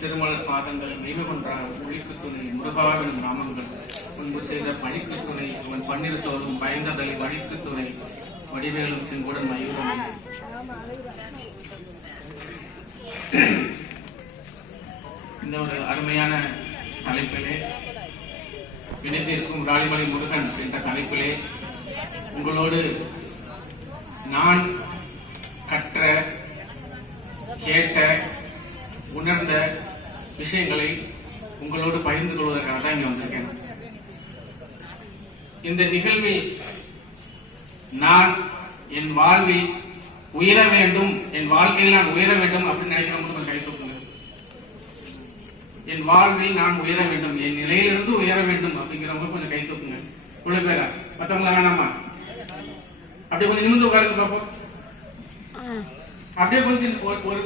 திருமலர் பாதங்கள் மெய்மை கொன்றார் துணை முருகாவின் நாமங்கள். முன்பு செய்த பணிக்கு துணை அவன் பன்னிருத்தோடும் பயந்ததை வழிக்கு துணை. வடிவேலும் செங்குடன் மயூரம் இந்த ஒரு அருமையான தலைப்பிலே இணைந்திருக்கும் ராளிமலை முருகன் என்ற தலைப்பிலே உங்களோடு நான் கற்ற கேட்ட உணர்ந்த விஷயங்களை உங்களோடு பகிர்ந்து கொள்வதற்காக தான் இங்க வந்திருக்கேன். இந்த நிகழ்வில் நான் என் வாழ்வில் உயர வேண்டும் என் வாழ்க்கையில் நான் உயர வேண்டும் அப்படின்னு நினைக்கிறவங்க கொஞ்சம் கை தூக்குங்க. என் வாழ்வில் நான் உயர வேண்டும் என் நிலையிலிருந்து உயர வேண்டும் அப்படிங்கிறவங்க கொஞ்சம் கை தூக்குங்க. இவ்வளவு பேரா? மத்தவங்க வேணாமா? அப்படியே கொஞ்சம் நிமிந்து உட்காருங்க பாப்போம். அப்படியே கொஞ்சம் ஒரு ஒரு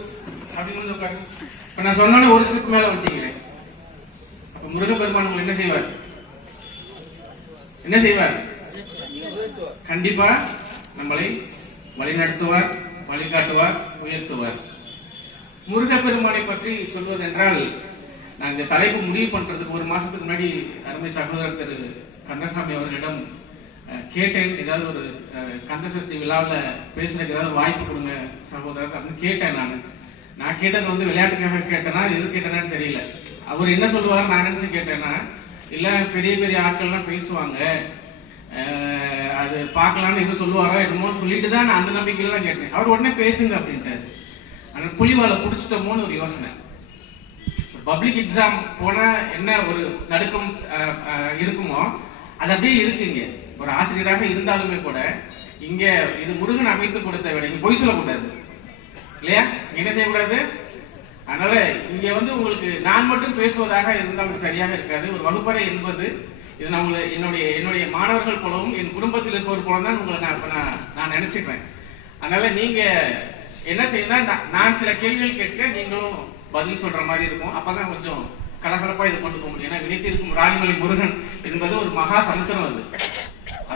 அப்படி கொஞ்சம் உட்காருங்க இப்ப நான் சொன்னோன்னே ஒரு ஸ்லிப் மேல விட்டீங்களே அப்ப முருகப்பெருமான் உங்களுக்கு என்ன செய்வார்? என்ன செய்வார்? கண்டிப்பா நம்மளை வழிநடத்துவார் வழிகாட்டுவார் உயர்த்துவார். முருகப்பெருமானை பற்றி சொல்வதென்றால் நான் இந்த தலைப்பு முடிவு பண்றதுக்கு ஒரு மாசத்துக்கு முன்னாடி அருமை சகோதரர் திரு கந்தசாமி அவர்களிடம் கேட்டேன். ஏதாவது ஒரு கந்தசஷ்டி விழாவில் பேசுறதுக்கு ஏதாவது வாய்ப்பு கொடுங்க சகோதரர் அப்படின்னு கேட்டேன் நான். நான் கேட்டது வந்து விளையாட்டுக்காக கேட்டேன்னா எது கேட்டேனான்னு தெரியல. அவர் என்ன சொல்லுவார் நான் நினச்சி கேட்டேன்னா இல்லை பெரிய பெரிய ஆட்கள்லாம் பேசுவாங்க. அது பார்க்கலான்னு எதுவும் சொல்லுவாரோ என்னமோ சொல்லிட்டு தான் நான் அந்த நம்பிக்கையில தான் கேட்டேன். அவர் உடனே பேசுங்க அப்படின்ட்டாரு. அந்த புலிவாலை பிடிச்சிட்டோமோன்னு ஒரு யோசனை. பப்ளிக் எக்ஸாம் போனால் என்ன ஒரு நடுக்கம் இருக்குமோ அது அப்படியே இருக்குங்க. ஒரு ஆசிரியராக இருந்தாலுமே கூட இங்க இது முருகன் அமைத்து கொடுத்த விட இங்க பொய் சொல்லக்கூடாது. இல்லையா? என்ன செய்யக்கூடாது? அதனால இங்க வந்து உங்களுக்கு நான் மட்டும் பேசுவதாக இருந்தால் சரியாக இருக்காது. ஒரு வகுப்பறை என்பது இது நான் உங்களை என்னுடைய என்னுடைய மாணவர்கள் போலவும் என் குடும்பத்தில் இருப்பவர் போல தான் உங்களை நான் இப்ப நான் நான் நினைச்சுக்கிறேன் அதனால நீங்க என்ன செய்யணும் நான் நான் சில கேள்விகள் கேட்க நீங்களும் பதில் சொல்ற மாதிரி இருக்கும். அப்பதான் கொஞ்சம் கலகலப்பா இது கொண்டு போக முடியும். ஏன்னா வினைத்திருக்கும் ராணிமலை முருகன் என்பது ஒரு மகா சமுத்திரம் அது.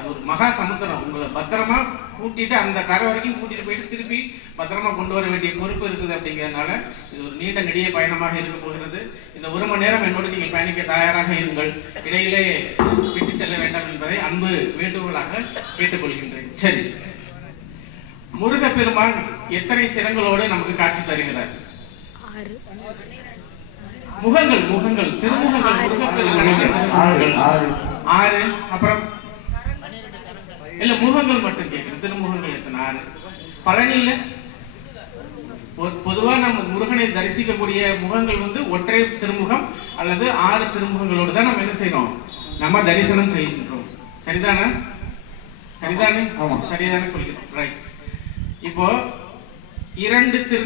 அது ஒரு மகா சமுத்திரம். உங்களை பத்திரமா கூட்டிட்டு அந்த கரை வரைக்கும் கூட்டிட்டு போயிட்டு திருப்பி பத்திரமா கொண்டு வர வேண்டிய பொறுப்பு இருக்குது அப்படிங்கிறதுனால இது ஒரு நீண்ட நெடிய பயணமாக இருக்க போகிறது. இந்த ஒரு மணி நேரம் என்னோடு நீங்கள் பயணிக்க தயாராக இருங்கள். இடையிலே விட்டு செல்ல வேண்டாம் என்பதை அன்பு வேண்டுகோளாக கேட்டுக்கொள்கின்றேன். சரி. முருகப்பெருமான் எத்தனை சிரங்களோடு நமக்கு காட்சி தருகிறார்? ஆறு. முகங்கள் முகங்கள் திருமுகங்கள் ஆறு. ஆறு. அப்புறம் இல்ல முகங்கள் மட்டும் கேட்கிறேன் திருமுகங்கள் எத்தனை ஆறு. பழனியில பொதுவா நம்ம முருகனை தரிசிக்கக்கூடிய முகங்கள் வந்து ஒற்றை திருமுகம் அல்லது ஆறு திருமுகங்களோடு தான் நம்ம என்ன செய்யணும்? நம்ம தரிசனம் செய்கின்றோம். சரிதானே? சரிதானே. சரிதானே சொல்லிக்கிறோம் ரைட் இப்போ இரண்டு திரு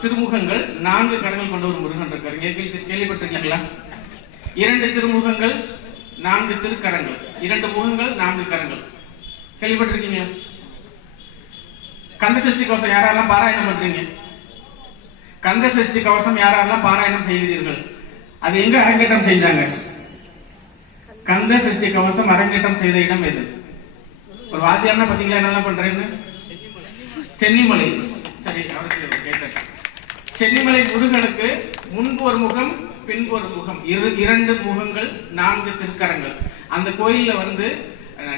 திருமுகங்கள் நான்கு கரங்கள் கொண்ட ஒரு முருகன் இருக்காரு. கேள்விப்பட்டிருக்கீங்களா? இரண்டு திருமுகங்கள் நான்கு திருக்கரங்கள். இரண்டு முகங்கள் நான்கு கரங்கள். கேள்விப்பட்டிருக்கீங்க. கந்த சஷ்டி கவசம் யாரெல்லாம் பாராயணம் பண்றீங்க? கந்த சஷ்டி கவசம் யாரெல்லாம் பாராயணம் செய்கிறீர்கள்? அது எங்க அரங்கேற்றம் செஞ்சாங்க? கந்த சஷ்டி கவசம் அரங்கேற்றம் செய்த இடம் எது? ஒரு வாத்தியார்னா பாத்தீங்களா என்னெல்லாம் பண்றேன்னு? சென்னிமலை. சரி கேட்டேன். சென்னிமலை முருகனுக்கு முன்பு ஒரு முகம் பின்பு ஒரு முகம். இரு இரண்டு முகங்கள் நான்கு திருக்கரங்கள். அந்த கோயில்ல வந்து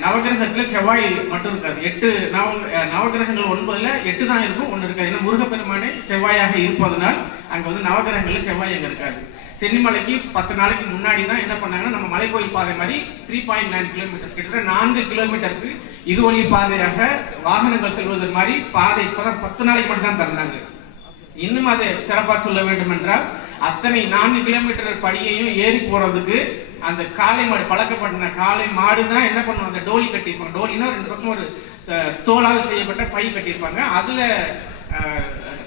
நவகிரகத்துல செவ்வாய் மட்டும் இருக்காது. எட்டு நவ நவகிரகங்கள் ஒன்பதுல எட்டு தான் இருக்கும் ஒன்று இருக்காது. ஏன்னா முருகப்பெருமானே செவ்வாயாக இருப்பதனால் அங்க வந்து நவகிரகங்கள்ல செவ்வாய் அங்க இருக்காது. சென்னிமலைக்கு பத்து நாளைக்கு முன்னாடி தான் என்ன பண்ணாங்கன்னா நம்ம மலைக்கோயில் பாதை மாதிரி த்ரீ பாயிண்ட் நைன் கிலோமீட்டர்ஸ் கிட்டத்தட்ட நான்கு கிலோமீட்டருக்கு இருவழி பாதையாக வாகனங்கள் செல்வது மாதிரி பாதை இப்பதான் பத்து நாளைக்கு மட்டும் தான் திறந்தாங்க. இன்னும் அதை சிறப்பாக சொல்ல வேண்டும் என்றால் அத்தனை நான்கு கிலோமீட்டர் படியையும் ஏறி போறதுக்கு அந்த காளை மாடு பழக்கப்பட்ட காளை மாடு தான் என்ன பண்ணுவோம் அந்த டோலி கட்டியிருப்பாங்க. டோலினா ரெண்டு பக்கம் ஒரு அஹ், தோலால் செய்யப்பட்ட பை கட்டியிருப்பாங்க. அதுல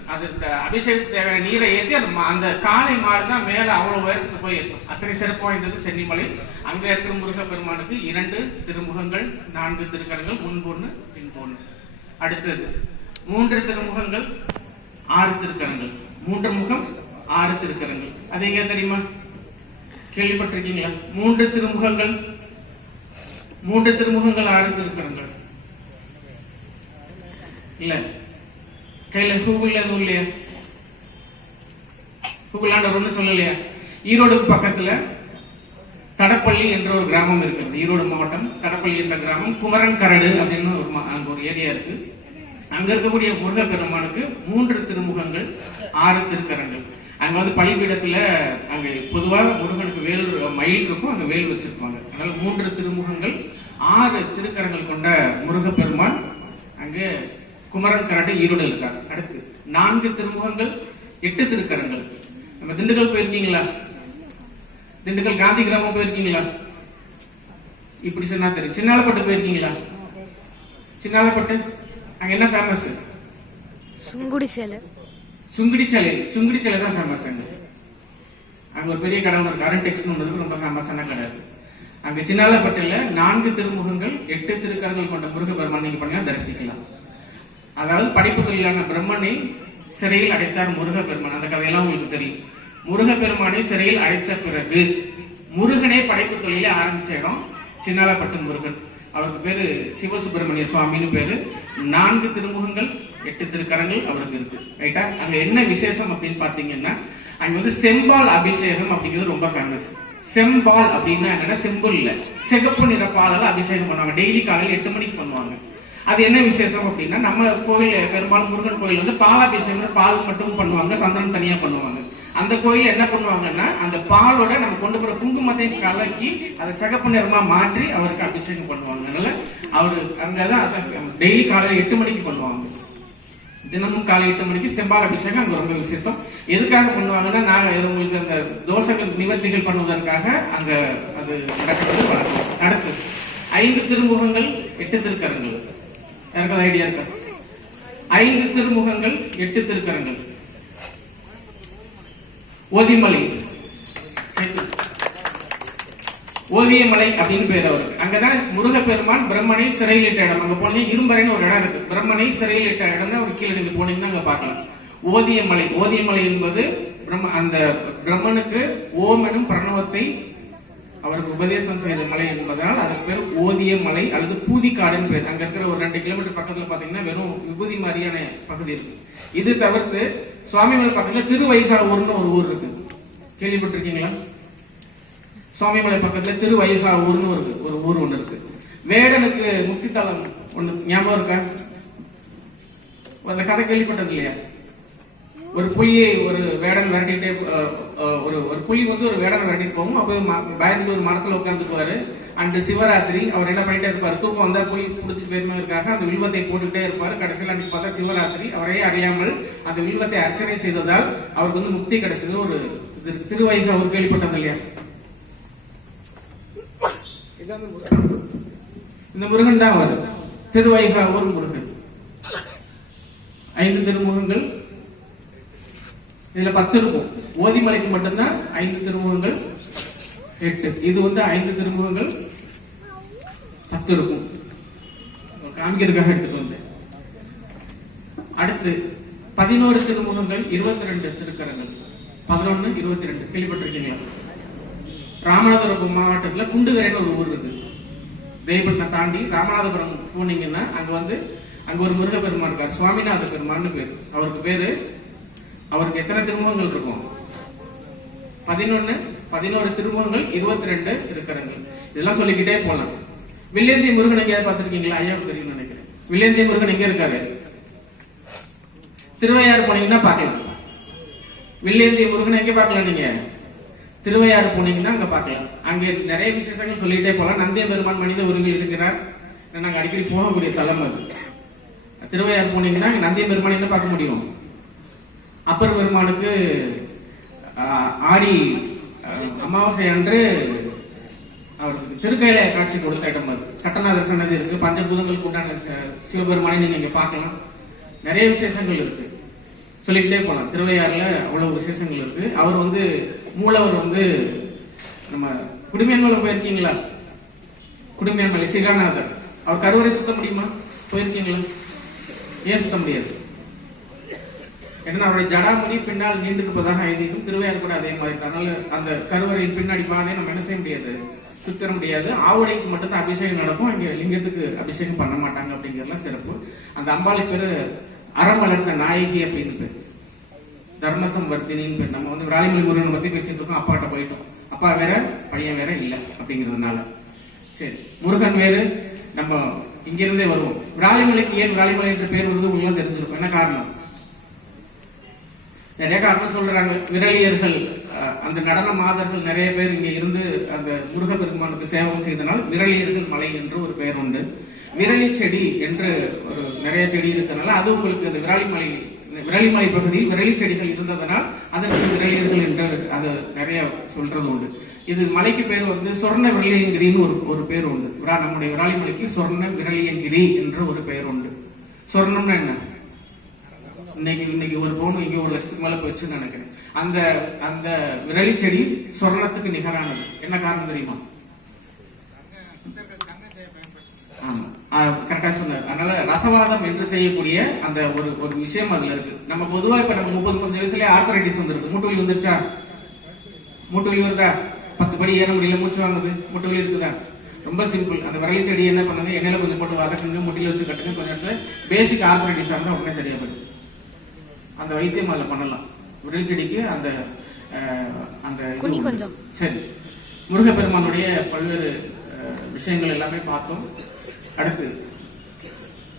அது அபிஷேகத்துக்கு தேவையான நீரை ஏற்றி அது மா- அந்த காளை மாடு தான் மேலே அவ்வளோ உயரத்துக்கு போய் ஏற்றும் அத்தனை சிறப்பு வாய்ந்தது சென்னிமலை. அங்கே இருக்கிற முருகப்பெருமானுக்கு இரண்டு திருமுகங்கள் நான்கு திருக்கரங்கள் முன்பொன்று பின்பொன்று அடுத்தது மூன்று திருமுகங்கள் ஆறு திருக்கரங்கள். மூன்று முகம் ஆறு திருக்கரங்கள். அது எங்கே தெரியுமா? கேள்விப்பட்டிருக்கீங்களா? மூன்று திருமுகங்கள் மூன்று திருமுகங்கள் ஆறு திருக்கரங்கள் இல்ல. கையில கூகுள் எதுவும் இல்லையா? புகழாண்டவர் ஒன்றும் சொல்லலையா? ஈரோடுக்கு பக்கத்துல தடப்பள்ளி என்ற ஒரு கிராமம் இருக்கிறது. ஈரோடு மாவட்டம் தடப்பள்ளி என்ற கிராமம் குமரன் கரடு அப்படின்னு ஒரு அங்க ஒரு ஏரியா இருக்கு. அங்க இருக்கக்கூடிய முருகப்பெருமானுக்கு மூன்று திருமுகங்கள் ஆறு திருக்கரங்கள் அங்க வந்து பலிபீடத்துல அங்க பொதுவா முருகனுக்கு வேல் மயில் இருக்கும் அங்க வேல் வச்சிருப்பாங்க. அதனால மூன்று திருமுகங்கள் ஆறு திருக்கரங்கள் கொண்ட முருகப்பெருமான் அங்க குமரன் கரடு ஈரோடு இருக்காங்க அடுத்து நான்கு திருமுகங்கள் எட்டு திருக்கரங்கள். நம்ம திண்டுக்கல் போயிருக்கீங்களா? திண்டுக்கல் காந்தி கிராமம் போயிருக்கீங்களா? இப்படி சொன்னா தெரியும். சின்னாலப்பட்டு போயிருக்கீங்களா? சின்னாலப்பட்டு? அங்க என்ன ஃபேமஸ் சுங்குடி சேலை. சுங்குடி சலை சுங்குடி சலை தான் ஃபேமஸ் அங்க. அங்க ஒரு பெரிய கடை ஒரு கரண்ட் டெக்ஸ்ட் ஒன்று ரொம்ப ஃபேமஸான கடை இருக்கு அங்க சின்னாலப்பட்டில நான்கு திருமுகங்கள் எட்டு திருக்கரங்கள் கொண்ட முருகப்பெருமான் நீங்க பண்ணா தரிசிக்கலாம். அதாவது படைப்பு தொழிலான பிரம்மனை சிறையில் அடைத்தார் முருகப்பெருமான். அந்த கதையெல்லாம் உங்களுக்கு தெரியும். முருகப்பெருமானை சிறையில் அடைத்த பிறகு முருகனே படைப்பு தொழிலே ஆரம்பிச்ச இடம் சின்னாலப்பட்டு முருகன். அவருக்கு பேரு சிவசுப்பிரமணிய சுவாமின்னு பேரு. நான்கு திருமுகங்கள் எட்டு திருக்கரங்கள் அவருக்கு இருக்கு. ரைட்டா அங்க என்ன விசேஷம் அப்படின்னு பாத்தீங்கன்னா அங்க வந்து செம்பால் அபிஷேகம் அப்படிங்கிறது ரொம்ப ஃபேமஸ் செம்பால் அப்படின்னா என்னன்னா செம்புல் இல்ல சிகப்பு நிற பாலால அபிஷேகம் பண்ணுவாங்க. டெய்லி காலையில் எட்டு மணிக்கு பண்ணுவாங்க. அது என்ன விசேஷம் அப்படின்னா நம்ம கோயில் பெரும்பாலும் முருகன் கோயில் வந்து பாலாபிஷேகம் பால் மட்டும் பண்ணுவாங்க சந்தனம் தனியா பண்ணுவாங்க. அந்த கோயில் என்ன பண்ணுவாங்கன்னா அந்த பாலோட நம்ம கொண்டு போற குங்குமத்தை கலக்கி அதை சிகப்பு நிறமா மாற்றி அவருக்கு அபிஷேகம் பண்ணுவாங்க. அதனால அவரு அங்கதான் டெய்லி காலையில எட்டு மணிக்கு பண்ணுவாங்க. தினமும் காலை எட்டு மணிக்கு செம்பால் அபிஷேகம் அங்க ரொம்ப விசேஷம். எதுக்காக பண்ணுவாங்கன்னா நாங்க உங்களுக்கு அந்த தோஷங்கள் நிவர்த்திகள் பண்ணுவதற்காக அங்க அது நடக்கிறது வழக்கம். ஐந்து திருமுகங்கள் எட்டு திருக்கரங்கள். எனக்கு ஐடியா இருக்கா? ஐந்து திருமுகங்கள் எட்டு திருக்கரங்கள். ஒதிமலை ஓதியமலை அப்படின்னு பேர் அவருக்கு. அங்கதான் முருகப்பெருமான் பிரம்மனை சிறையிலிட்ட இடம். அங்க போனீங்க இரும்பறைன்னு ஒரு இடம் இருக்கு. பிரம்மனை சிறையிலிட்ட இடம் ஒரு கீழே நீங்க போனீங்கன்னா அங்க பார்க்கலாம். ஓதியமலை. ஓதியமலை என்பது பிரம்ம அந்த பிரம்மனுக்கு ஓம் எனும் பிரணவத்தை அவருக்கு உபதேசம் செய்த மலை என்பதனால் அதுக்கு பேர் ஓதிய மலை அல்லது பூதிக்காடுன்னு பேர். அங்க இருக்கிற ஒரு ரெண்டு கிலோமீட்டர் பக்கத்துல பாத்தீங்கன்னா வெறும் விபூதி மாதிரியான பகுதி இருக்கு. இது தவிர்த்து சுவாமிகள் பக்கத்துல திருவைகாவூர்னு ஒரு ஊர் இருக்கு. கேள்விப்பட்டிருக்கீங்களா? சுவாமிமலை பக்கத்துல திருவைகாவூர்னு ஒரு ஒரு ஊர் ஒன்று இருக்கு. வேடனுக்கு முக்தித்தலம் ஒன்று ஞாபகம் இருக்கா? அந்த கதை கேள்விப்பட்டது இல்லையா? ஒரு புலியை ஒரு வேடன் விரட்டிட்டு ஒரு ஒரு புலி வந்து ஒரு வேடன் விரட்டிட்டு போகும். அப்போ பயந்துட்டு ஒரு மரத்துல உட்காந்துக்குவாரு அண்டு சிவராத்திரி அவர் என்ன பண்ணிட்டே இருப்பார்? தூக்கம் வந்தால் புலி பிடிச்சி போயிருந்ததுக்காக அந்த வில்வத்தை போட்டுக்கிட்டே இருப்பார். கடைசியில் அன்னைக்கு பார்த்தா சிவராத்திரி. அவரே அறியாமல் அந்த வில்வத்தை அர்ச்சனை செய்ததால் அவருக்கு வந்து முக்தி கிடைச்சது. ஒரு இது இருக்கு. அவர் கேள்விப்பட்டது இல்லையா? இந்த முருகன் தான் வரும் திருவைகாவூர் முருகன். ஐந்து திருமுகங்கள். இதுல பத்து இருக்கும். ஓதிமலைக்கு மட்டும்தான் ஐந்து திருமுகங்கள். எட்டு. இது வந்து ஐந்து திருமுகங்கள். பத்து இருக்கும். காமிக்கிறதுக்காக எடுத்துட்டு வந்தேன். அடுத்து பதினோரு திருமுகங்கள் இருபத்தி ரெண்டு திருக்கரங்கள். பதினொன்னு இருபத்தி ரெண்டு. கேள்விப்பட்டிருக்கீங்களா? ராமநாதபுரம் மாவட்டத்துல குண்டுகரைன்னு ஒரு ஊர் இருக்கு. தெய்வத்தை தாண்டி ராமநாதபுரம் போனீங்கன்னா அங்க வந்து அங்க ஒரு முருக பெருமான் இருக்கார் சுவாமிநாத பெருமான்னு பேரு. அவருக்கு பேரு அவருக்கு எத்தனை திருமுகங்கள் இருக்கும்? பதினொன்னு பதினோரு திருமுகங்கள் இருபத்தி ரெண்டு இருக்கிறாங்க இதெல்லாம் சொல்லிக்கிட்டே போலாம். வில்லேந்திய முருகன் எங்கேயாவது பாத்திருக்கீங்களா ஐயாவுக்கு தெரியும் நினைக்கிறேன். வில்லேந்திய முருகன் எங்க இருக்காரு? திருவையாறு போனீங்கன்னா பார்க்கலாம். வில்லேந்திய முருகன் எங்க பார்க்கலாம் நீங்க? திருவையாறு போனீங்கன்னா அங்க பார்க்கலாம். அங்க நிறைய விசேஷங்கள் சொல்லிட்டே போலாம் நந்திய பெருமான் மனித உருவில் இருக்கிறார். நாங்க அடிக்கடி போகக்கூடிய தலம் அது. திருவையாறு போனீங்கன்னா நந்திய பெருமான் என்ன பார்க்க முடியும்? அப்பர் பெருமானுக்கு ஆடி அமாவாசை அன்று அவருக்கு திருக்கையில காட்சி கொடுத்த இடம் அது. சட்டநாதர் சன்னதி இருக்கு. பஞ்சபூதங்களுக்கு உண்டான சிவபெருமானை நீங்க இங்க பார்க்கலாம். நிறைய விசேஷங்கள் இருக்கு. சொல்லிக்கிட்டே போலாம் திருவையாறுல அவ்வளவு விசேஷங்கள் இருக்கு. அவர் வந்து மூலவர் வந்து நம்ம குடிமையன்மலை போயிருக்கீங்களா? குடிமையன்மலை சிகாநாதர். அவர் கருவறை சுத்த முடியுமா? போயிருக்கீங்களா? ஏன் சுத்த முடியாது? ஏன்னா அவருடைய ஜடாமுடி பின்னால் நீண்டிருப்பதாக ஐதீகம் திருவையார் கூட அதே மாதிரி அதனால அந்த கருவறையின் பின்னாடி பாதையை நம்ம என்ன செய்ய முடியாது? சுத்தர முடியாது. ஆவுடைக்கு மட்டும்தான் அபிஷேகம் நடக்கும். அங்க லிங்கத்துக்கு அபிஷேகம் பண்ண மாட்டாங்க அப்படிங்கிறதுலாம் சிறப்பு. அந்த அம்பாளுக்கு பேரு அறம் வளர்ந்த நாயகி அப்படின்னு பேர். தர்மசம் வர்த்தினின்னு நம்ம வந்து விராலிமலை முருகனை பத்தி பேசிட்டு இருக்கோம். அப்பாட்ட போயிட்டோம். அப்பா வேற பையன் வேற இல்ல அப்படிங்கிறதுனால. சரி முருகன் வேறு நம்ம இங்கிருந்தே வருவோம். விராலிமலைக்கு ஏன் விராலிமலை என்ற பேர் வருது உங்களுக்கு தெரிஞ்சிருக்கும். என்ன காரணம்? நிறைய காரணம் சொல்றாங்க. விரலியர்கள் அஹ், அந்த நடன மாதர்கள் நிறைய பேர் இங்க இருந்து அந்த முருக பெருமானுக்கு சேவம் செய்தனால் விரலியர்கள் மலை என்று ஒரு பெயர் உண்டு. விரலி செடி என்று ஒரு நிறைய செடி இருக்கிறதுனால அது உங்களுக்கு அந்த விராலிமலை விரலிமலை பகுதியில் விரலி செடிகள் இருந்ததனால் அதற்கு விரலியர்கள் என்று அது நிறைய சொல்றது உண்டு. இது மலைக்கு பேர் வந்து சொர்ண விரலியங்கிரின்னு ஒரு ஒரு பேர் உண்டு. விரா- நம்முடைய விராலிமலைக்கு சொர்ண விரலியங்கிரி என்று ஒரு பெயர் உண்டு. சொர்ணம்னா என்ன? இன்னைக்கு இன்னைக்கு ஒரு பவுன் இங்கே ஒரு லட்சத்துக்கு மேல போயிடுச்சுன்னு நினைக்கிறேன். அந்த அந்த விரலி செடி சொர்ணத்துக்கு நிகரானது. என்ன காரணம் தெரியுமா? ஆமா கரெக்டா சொன்னார். அதனால ரசவாதம் என்று செய்யக்கூடிய அந்த ஒரு ஒரு விஷயம் அதுல இருக்கு. நம்ம பொதுவா இப்ப நம்ம முப்பது முப்பது வயசுலயே ஆர்த்தரைட்டிஸ் வந்திருக்கு. மூட்டு வலி வந்துருச்சா? மூட்டு வலி வருதா? பத்து படி ஏற முடியல மூச்சு வாங்குது மூட்டு வலி இருக்குதா? ரொம்ப சிம்பிள் அந்த விரலி செடி என்ன பண்ணுங்க எண்ணெயில கொஞ்சம் போட்டு வதக்குங்க முட்டில வச்சு கட்டுங்க. கொஞ்ச நேரத்துல பேசிக் ஆர்த்தரைட்டிஸ் இருந்தா உடனே சரியா போயிடும். அந்த வைத்தியம் அதில் பண்ணலாம். விரல் செடிக்கு அந்த அந்த. கொஞ்சம். சரி. முருகப்பெருமானுடைய பல்வேறு விஷயங்கள் எல்லாமே பார்த்தோம். அடுத்து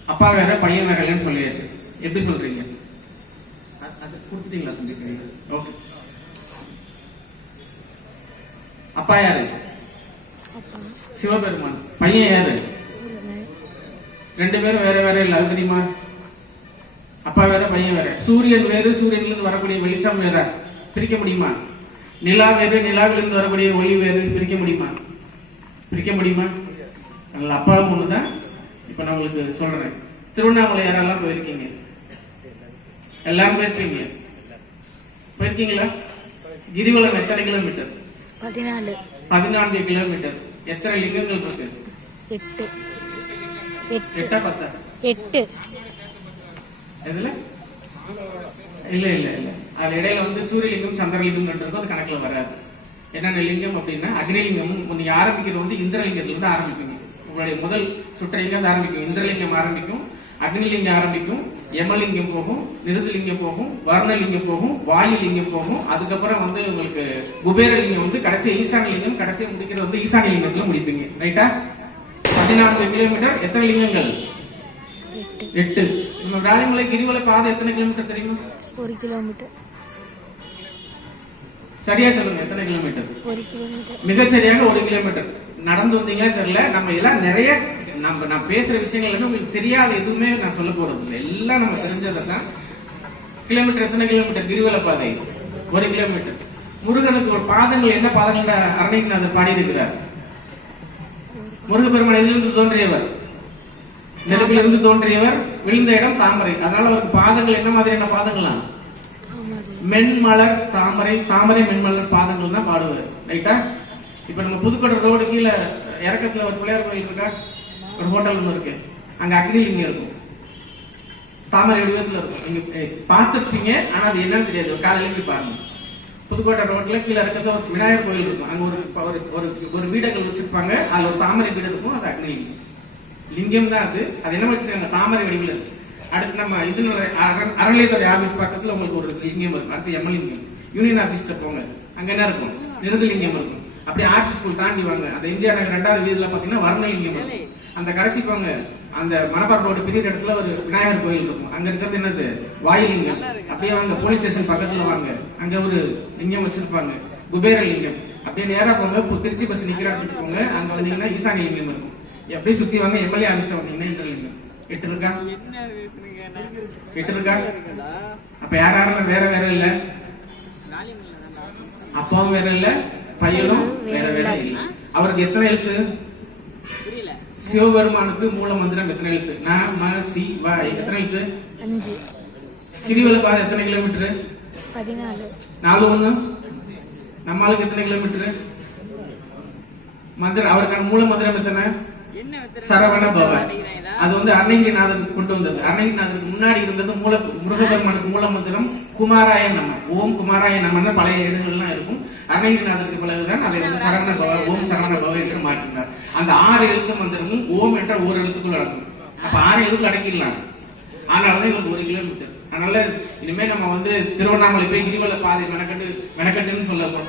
அப்பா வேற பையன் வேற இல்லைன்னு சொல்லியாச்சு. எப்படி சொல்றீங்க? அது- கொடுத்துட்டீங்களா தம்பி? ஓகே. அப்பா யாரு? அப்பா. சிவபெருமான். பையன் யாரு? ரெண்டு பேரும் வேற வேற இல்ல. அது தெரியுமா? அப்பா வேற பையன் வேற. சூரியன் வேறு சூரியன்ல இருந்து வரக்கூடிய வெளிச்சம் வேற. பிரிக்க முடியுமா? நிலா வேறு நிலாவில இருந்து வரக்கூடிய ஒளி வேறு. பிரிக்க முடியுமா? பிரிக்க முடியுமா? அதனால அப்பாவும் ஒண்ணுதான் இப்ப நான் உங்களுக்கு சொல்றேன். திருவண்ணாமலை யாரெல்லாம் போயிருக்கீங்க? எல்லாரும் போயிருக்கீங்க? போயிருக்கீங்களா? கிரிவலம் எத்தனை கிலோமீட்டர்? பதினாலு. பதினான்கு கிலோமீட்டர். எத்தனை லிங்கங்கள் இருக்கு? எட்டு. எட்டு. எட்டா பத்தா? எட்டு. எதுல? இல்ல இல்ல இல்ல. அது இடையில வந்து சூரியலிங்கம் சந்திரலிங்கம் இருக்கும் அது கணக்குல வராது. என்னென்ன லிங்கம் அப்படின்னா அக்னிலிங்கம் நீங்க ஆரம்பிக்கிறது வந்து இந்திரலிங்கத்துல இருந்து ஆரம்பிப்பீங்க உங்களுடைய முதல் சுற்றை எங்க இருந்து ஆரம்பிக்கும். இந்திரலிங்கம் ஆரம்பிக்கும் அக்னிலிங்கம் ஆரம்பிக்கும் யமலிங்கம் போகும் நிருதலிங்கம் போகும் வர்ணலிங்கம் போகும் வாயுலிங்கம் போகும். அதுக்கப்புறம் வந்து உங்களுக்கு குபேரலிங்கம் வந்து கடைசி ஈசானலிங்கம் கடைசியா முடிக்கிறது வந்து ஈசானலிங்கத்துல முடிப்பீங்க. ரைட்டா பதினான்கு கிலோமீட்டர் எத்தனை லிங்கங்கள்? எட்டு. நம்ம விராலிமலை கிரிவல பாதை எத்தனை கிலோமீட்டர் தெரியுமா? ஒரு கிலோமீட்டர் சரியா சொல்லுங்க எத்தனை கிலோமீட்டர் ஒரு கிலோமீட்டர் மிகச்சரியாக ஒரு கிலோமீட்டர் நடந்து வந்தீங்களா தெரியல. நம்ம எல்லாம் நிறைய நம்ம நான் பேசுற விஷயங்கள் வந்து உங்களுக்கு தெரியாத எதுவுமே நான் சொல்ல போறது இல்லை. எல்லாம் நம்ம தெரிஞ்சதை தான். கிலோமீட்டர் எத்தனை கிலோமீட்டர்? கிரிவல பாதை. ஒரு கிலோமீட்டர். முருகனுக்கு ஒரு பாதங்கள் என்ன பாதங்கள் அரணிநாதர் பாடியிருக்கிறார். முருகப்பெருமான் எதிலிருந்து தோன்றியவர்? நெருப்பிலிருந்து தோன்றியவர்? விழுந்த இடம் தாமரை. அதனால அவருக்கு பாதங்கள் என்ன மாதிரியான பாதங்களாம் மென்மலர் தாமரை. தாமரை மென்மலர் பாதங்கள் தான் பாடுவார். ரைட்டா? இப்ப நம்ம புதுக்கோட்டை ரோடு கீழே இறக்கத்துல ஒரு பிள்ளையார் கோயில் இருக்கா? ஒரு ஹோட்டல் ஒன்று இருக்கு. அங்க அக்னிலிங்கம் இருக்கும். தாமரை வடிவத்தில் இருக்கும். நீங்க பார்த்துருப்பீங்க ஆனால் ஆனா அது என்னன்னு தெரியாது. ஒரு போய் பாருங்க. புதுக்கோட்டை ரோட்டில் கீழே இருக்கிறது ஒரு விநாயகர் கோயில் இருக்கும். அங்கே ஒரு ஒரு ஒரு வீடுகள் வச்சிருப்பாங்க. அதில் ஒரு தாமரை வீடு இருக்கும். அது அக்னிலிங்கம். லிங்கம் தான் அது. அது என்ன வச்சிருக்காங்க? தாமரை வடிவில் இருக்கு. அடுத்து நம்ம இது அறநிலையத்துறை ஆஃபீஸ் பக்கத்தில் உங்களுக்கு ஒரு லிங்கம் இருக்கும் அடுத்து எம்எல்லிங்கம் யூனியன் ஆபீஸ்ல போங்க. அங்கே என்ன இருக்கும்? நிருதலிங்கம் இருக்கும். அப்படியே ஆர்சி ஸ்கூல் தாண்டி வாங்க அந்த எம்ஜிஆர் நகர் ரெண்டாவது வீதியில பாத்தீங்கன்னா வர்ணலிங்கம் இருக்கும் அந்த கடைசி போங்க அந்த மணப்பாறை ரோடு பெரிய இடத்துல ஒரு விநாயகர் கோயில் இருக்கும். அங்க இருக்கிறது என்னது? வாயுலிங்கம். அப்படியே வாங்க போலீஸ் ஸ்டேஷன் பக்கத்துல வாங்க. அங்க ஒரு லிங்கம் வச்சிருப்பாங்க. குபேர லிங்கம். அப்படியே நேரா போங்க இப்போ திருச்சி பஸ் நிக்கிற இடத்துக்கு போங்க. அங்க வந்தீங்கன்னா ஈசானி லிங்கம் இருக்கும். அப்படியே சுத்தி வாங்க எம்எல்ஏ ஆபீஸ்ல வந்தீங்கன்னா இந்திரலிங்கம் எட்டு இருக்கா எட்டு இருக்கா அப்ப யார் யாரெல்லாம் வேற வேற இல்ல? அப்பாவும் வேற இல்ல? பையனும் வேற வேற இல்ல. அவருக்கு எத்தனை எழுத்து? சிவபெருமானுக்கு மூல மந்திரம் எத்தனை எழுத்து? ந ம சி வ எத்தனை எழுத்து? கிரிவல பாதை எத்தனை கிலோமீட்டர்? நாலு ஒண்ணு. நம்ம ஆளுக்கு எத்தனை கிலோமீட்டர்? மந்திரம் அவருக்கான மூல மந்திரம் எத்தனை? சரவண பவ. அது வந்து அருணகிரிநாதன் கொண்டு வந்தது. அருணகிரிநாதனுக்கு முன்னாடி இருந்தது மூல முருகபெருமானுக்கு மூல மந்திரம் குமாராய நம. ஓம் குமாராய நமன்னு பழைய இடங்கள்லாம் இருக்கும். அருணகிரிநாதருக்கு பிறகுதான் அதை வந்து சரவண பவ ஓம் சரவண பவ என்று மாற்றினார். அந்த ஆறு எழுத்து மந்திரமும் ஓம் என்ற ஒரு எழுத்துக்குள் அடக்கும் அப்ப ஆறு எழுத்துக்குள் அடங்கிடலாம்? ஆனால்தான் இவருக்கு ஒரு கிலோமீட்டர். அதனால இனிமே நம்ம வந்து திருவண்ணாமலை போய் கிரிவல பாதை மெனக்கட்டு மெனக்கட்டுன்னு சொல்ல